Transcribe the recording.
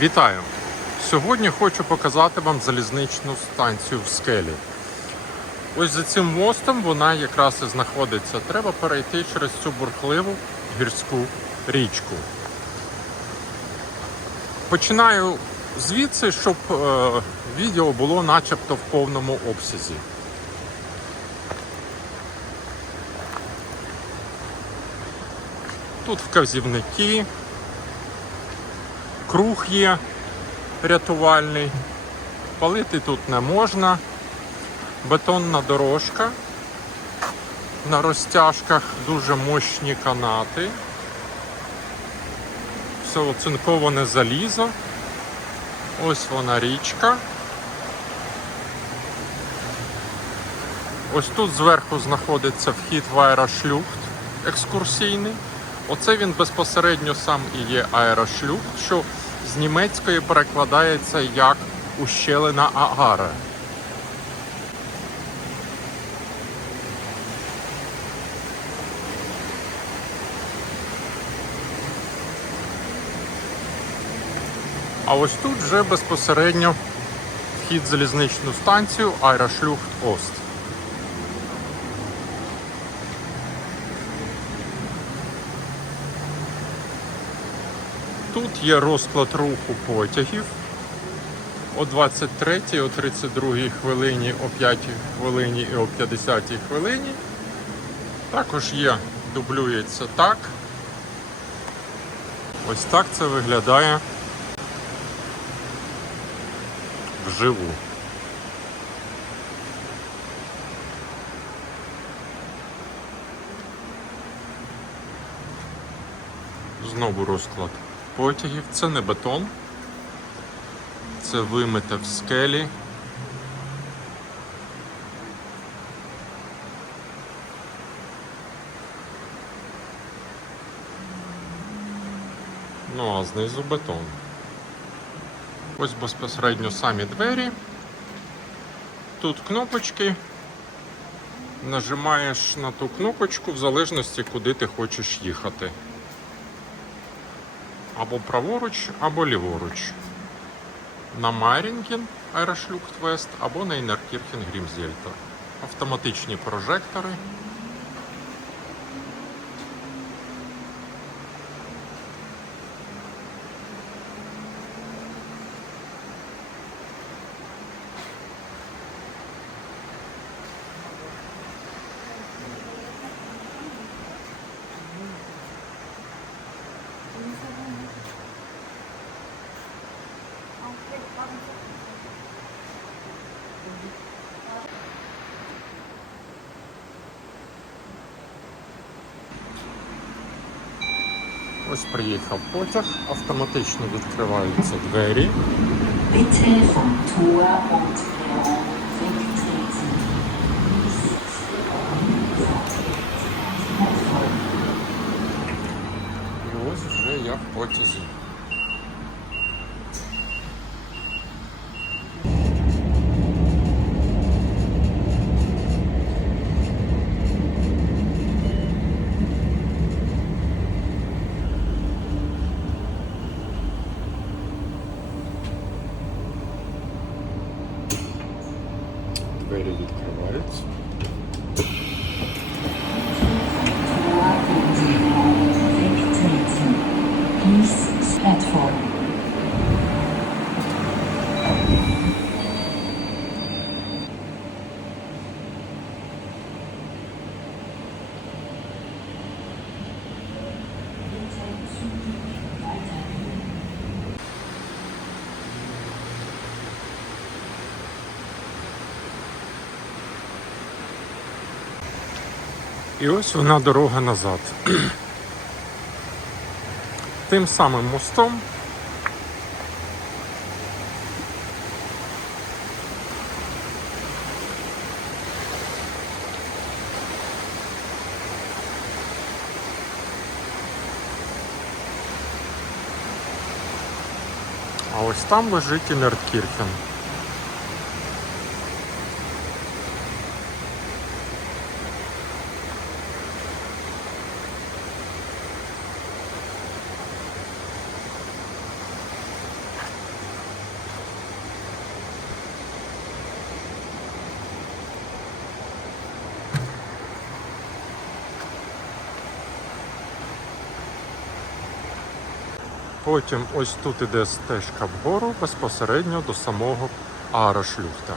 Вітаю! Сьогодні хочу показати вам залізничну станцію в скелі. Ось за цим мостом вона якраз і знаходиться. Треба перейти через цю бурхливу гірську річку. Починаю звідси, щоб е, відео було начебто в повному обсязі. Тут вказівники, круг є рятувальний. Палити тут не можна. Бетонна дорожка. На розтяжках дуже мощні канати. Все оцинковане залізо. Ось вона річка. Ось тут зверху знаходиться вхід в аерошлюхт екскурсійний. Оце він безпосередньо сам і є аерошлюхт, що з німецької перекладається як ущелина Ааре. А ось тут вже безпосередньо вхід в залізничну станцію Аерошлюхт Ост. Тут є розклад руху потягів о 23, о 32 хвилині, о 5 хвилині і о 50 хвилині. Також є, дублюється так. Ось так це виглядає вживу. Знову розклад потягів. Це не бетон. Це вимите в скелі. Ну, а знизу бетон. Ось безпосередньо самі двері. Тут кнопочки. Нажимаєш на ту кнопочку в залежності, куди ти хочеш їхати. Або праворуч, або ліворуч. На Майрінген Аерошлюхт Вест або на Інеркірхен Грімзельта. Автоматичні прожектори. Ось приїхав потяг, автоматично відкриваються двері. І ось вже я в потязі. Двері відкриваються. І ось вона дорога назад. Тим самим мостом. А ось там лежить Інерткірхен. Потім ось тут іде стежка вгору безпосередньо до самого Арашлюхта.